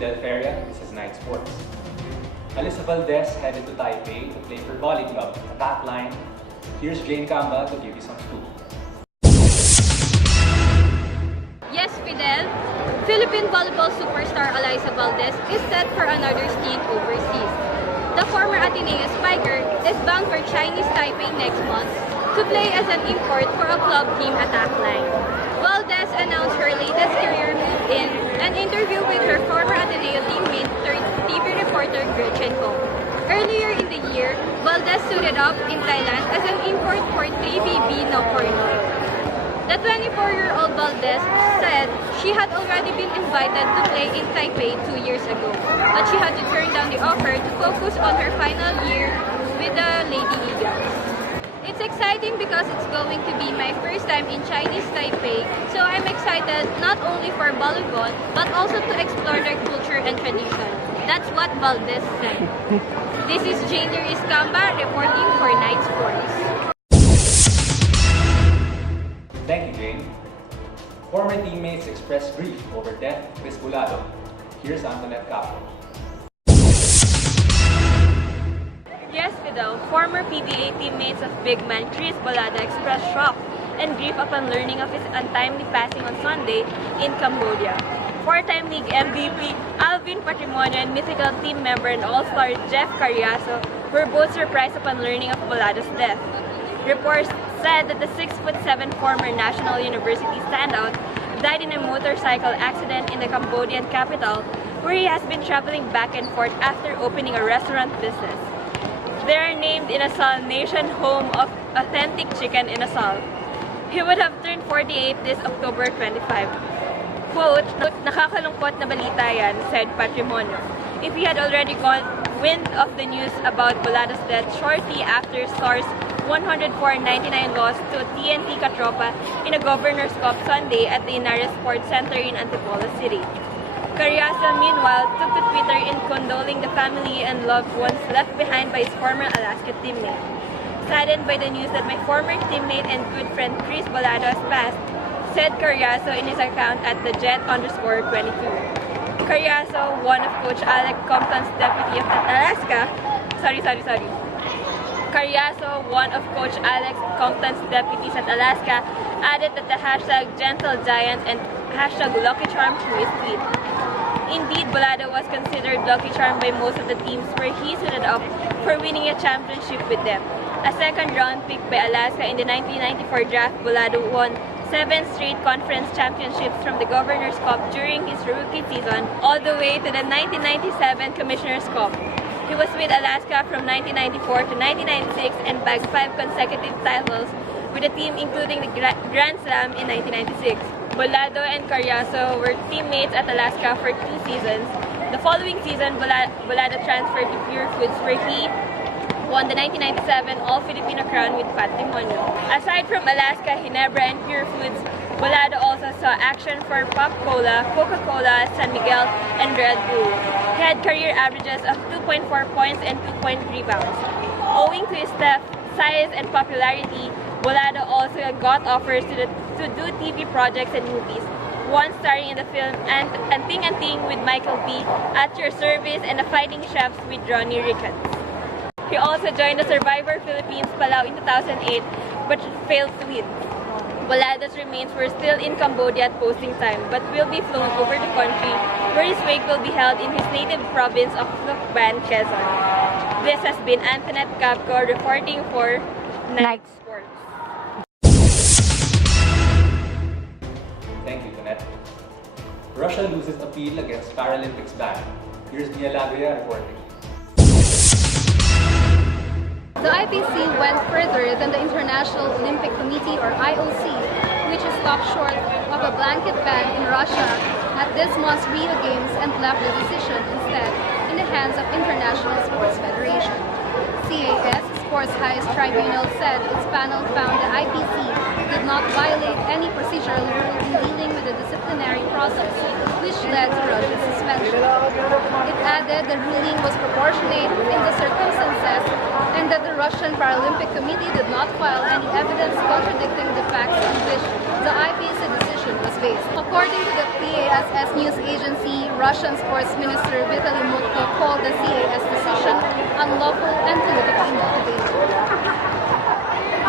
Fidel Feria. This is Night Sports. Alyssa Valdez headed to Taipei to play for Volley Club. Attack line. Here's Jane Camba to give you some scoop. Yes, Fidel. Philippine volleyball superstar Alyssa Valdez is set for another stint overseas. The former Ateneo Spiker is bound for Chinese Taipei next month to play as an import for a club team Attack line. Valdez announced her latest career move in an interview with her former Ateneo teammate turned TV reporter Gretchen Kong. Earlier in the year, Valdez suited up in Thailand as an import for 3BB Nokorno. The 24-year-old Valdez said she had already been invited to play in Taipei 2 years ago, but she had to turn down the offer to focus on her final year with the Lady Eagles. It's exciting because it's going to be my first time in Chinese Taipei, so I'm excited not only for volleyball, but also to explore their culture and tradition. That's what Valdez said. This is Jane Camba reporting for Night Sports. Thank you, Jane. Former teammates expressed grief over death of Chris Bulado. Here's Antoinette Capco. Yes, Fidel, former PBA teammates of big man Chris Bulado expressed shock and grief upon learning of his untimely passing on Sunday in Cambodia. Four-time league MVP Alvin Patrimonio and mythical team member and all-star Jeff Carriazo were both surprised upon learning of Bulado's death. Reports said that the 6'7" former National University standout died in a motorcycle accident in the Cambodian capital, where he has been traveling back and forth after opening a restaurant business. They are named Inasal Nation, home of authentic chicken in Asal. He would have turned 48 this October 25. Quote, "Nakakalungkot na balita yan," said Patrimonio. If he had already got wind of the news about Bulado's death shortly after SARS 104-99 loss to TNT Catropa in a Governor's Cup Sunday at the Inares Sports Center in Antipolo City. Carriazo, meanwhile, took to Twitter in condoling the family and loved ones left behind by his former Alaska teammate. Saddened by the news that my former teammate and good friend Chris Bulado has passed, said Carriazo in his account at the Jet_22. Carriazo, one of Coach Alec Compton's deputy of Alaska, Carriazo, one of Coach Alex Compton's deputies at Alaska, added that the hashtag Gentle Giant and hashtag Lucky Charm to his tweet. Indeed, Bulado was considered Lucky Charm by most of the teams where he suited up for winning a championship with them. A second-round pick by Alaska in the 1994 draft, Bulado won 7 straight conference championships from the Governor's Cup during his rookie season, all the way to the 1997 Commissioner's Cup. He was with Alaska from 1994 to 1996 and bagged 5 consecutive titles with the team, including the Grand Slam in 1996. Bulado and Carriazo were teammates at Alaska for 2 seasons. The following season, Bulado transferred to Pure Foods, where he won the 1997 All-Filipino crown with Patrimonio. Aside from Alaska, Ginebra, and Pure Foods, Bulado also saw action for Pop Cola, Coca-Cola, San Miguel, and Red Bull. He had career averages of 2.4 points and 2.3 rebounds. Owing to his depth, size, and popularity, Bulado also got offers to do TV projects and movies, one starring in the film Anting Anting with Michael B., At Your Service, and The Fighting Chefs with Ronnie Ricketts. He also joined the Survivor Philippines Palau in 2008, but failed to win. Bulado's remains were still in Cambodia at posting time, but will be flown over the country, where his wake will be held in his native province of Lucban, Quezon. This has been Antoinette Capco reporting for Night Sports. Thank you, Tonette. Russia loses appeal against Paralympics ban. Here's Lagria reporting. The IPC went further than the International Olympic Committee, or IOC, which has stopped short of a blanket ban in Russia at this month's Rio Games and left the decision instead in the hands of International Sports Federation. CAS, Sports Highest Tribunal, said its panel found the IPC did not violate any procedural rule in dealing with the disciplinary process, which led to Russia's suspension. It added the ruling was proportionate in the circumstances and that the Russian Paralympic Committee did not file any evidence contradicting the facts on which the IPC decision was based. According to the PASS news agency, Russian Sports Minister Vitaly Mutko called the CAS decision unlawful and politically motivated.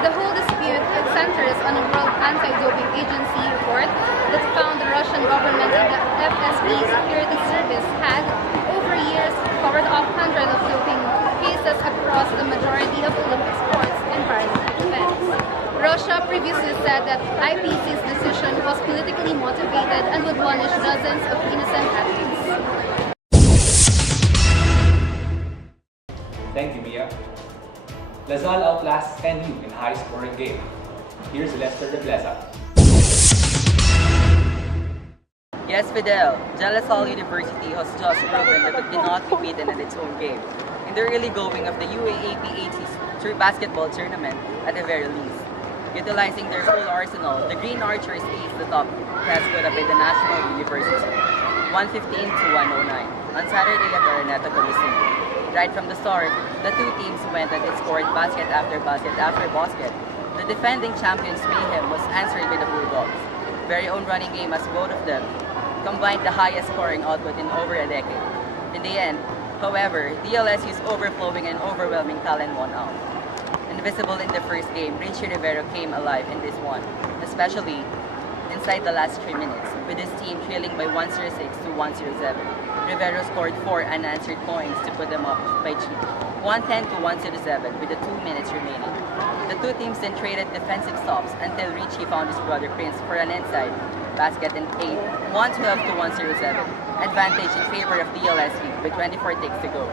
The whole dispute centers on a World Anti-Doping Agency report that found the Russian government and the FSB security service had, over years, covered up hundreds of doping cases across the majority of Olympic sports and Paralympic events. Russia previously said that IPC's decision was politically motivated and would punish dozens of innocent athletes. Thank you, Mia. Lazal outlasts NU in high-scoring game. Here's Rebleza. Yes, Fidel. De La Salle University has just proven that it cannot be beaten at its own game in the early going of the UAAP basketball tournament at the very least. Utilizing their full arsenal, the Green Archers aced the top test put up by the National University, 115-109, on Saturday at Araneta Coliseum. Right from the start, the two teams went and scored basket after basket after basket. The defending champions' mayhem was answered by the Bulldogs' very own running game as both of them combined the highest scoring output in over a decade. In the end, however, DLSU's overflowing and overwhelming talent won out. Invisible in the first game, Richie Rivero came alive in this one, especially inside the last 3 minutes, with his team trailing by 106 to 107. Rivero scored 4 unanswered points to put them up by 110 to 107 with the 2 minutes remaining. The two teams then traded defensive stops until Richie found his brother Prince for an inside basket and 112 to 107, advantage in favor of DLSU with 24 ticks to go.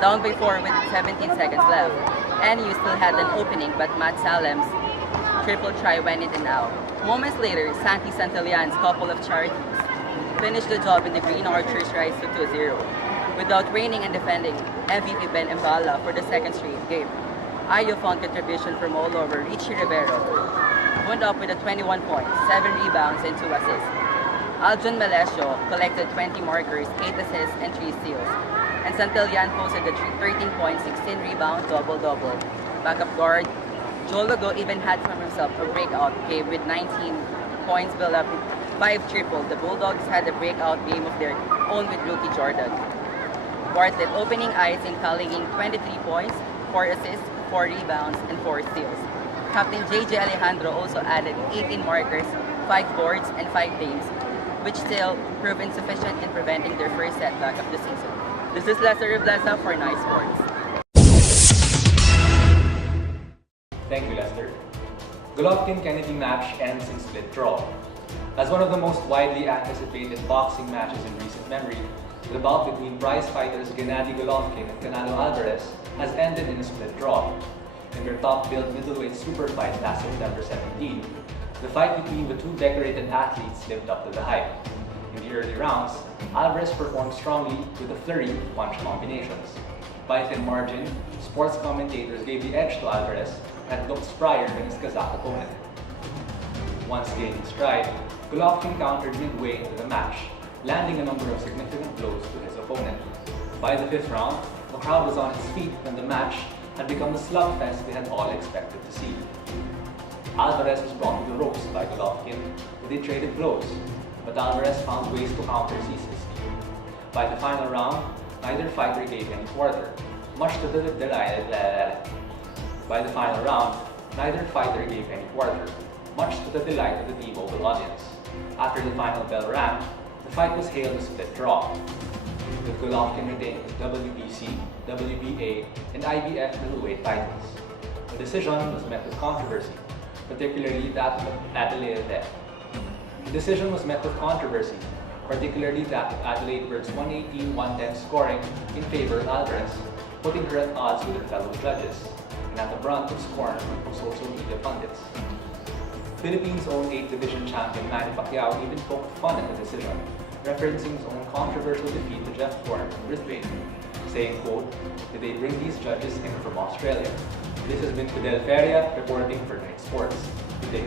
Down by 4 with 17 seconds left, NU still had an opening but Matt Salem's triple try went in and out. Moments later, Santi Santillan's couple of charities finished the job in the Green Archers' rise to 2-0. Without reigning and defending MVP Ben Mbala for the second straight game, Ayo found contribution from all over. Richie Rivero went up with a 21 points, 7 rebounds, and 2 assists. Aljon Melesio collected 20 markers, 8 assists, and 3 steals. And Santillan posted a 13 points, 16 rebounds, double-double. Backup guard Joel Lugo even had from himself a breakout game with 19 points built up, 5 triple. The Bulldogs had a breakout game of their own with rookie Jordan Bartlett opening eyes in tallying 23 points, 4 assists, 4 rebounds, and 4 steals. Captain JJ Alejandro also added 18 markers, 5 boards, and 5 games, which still proved insufficient in preventing their first setback of the season. This is Lester Rebleza for Nice Sports. Thank you, Lester. Golovkin-Kennedy match ends in split draw. As one of the most widely anticipated boxing matches in recent memory, the bout between prize fighters Gennady Golovkin and Canelo Alvarez has ended in a split draw. In their top-billed middleweight super fight last September 17, the fight between the two decorated athletes lived up to the hype. In the early rounds, Alvarez performed strongly with a flurry of punch combinations. By a thin margin, sports commentators gave the edge to Alvarez and looked sprier than his Kazakh opponent. Once gaining stride, Golovkin countered midway into the match, landing a number of significant blows to his opponent. By the 5th round, the crowd was on its feet and the match had become the slugfest we had all expected to see. Alvarez was brought to the ropes by Golovkin, where they traded blows, but Alvarez found ways to counter ceaselessly. By the final round, neither fighter gave any quarter, much to the delight of the T-Mobile audience. After the final bell rang, the fight was hailed a split draw, with Golovkin retaining his WBC, WBA, and IBF middleweight titles. The decision was met with controversy, particularly that of Adelaide Bird's 118-110 scoring in favor of Alvarez, putting her at odds with her fellow judges, and at the brunt of scorn from social media pundits. Philippines' own 8th Division champion Manny Pacquiao even poked fun at the decision, referencing his own controversial defeat to Jeff Thorne from Brisbane, saying, quote, "Did they bring these judges in from Australia?" This has been Feria reporting for Night Sports. Good day.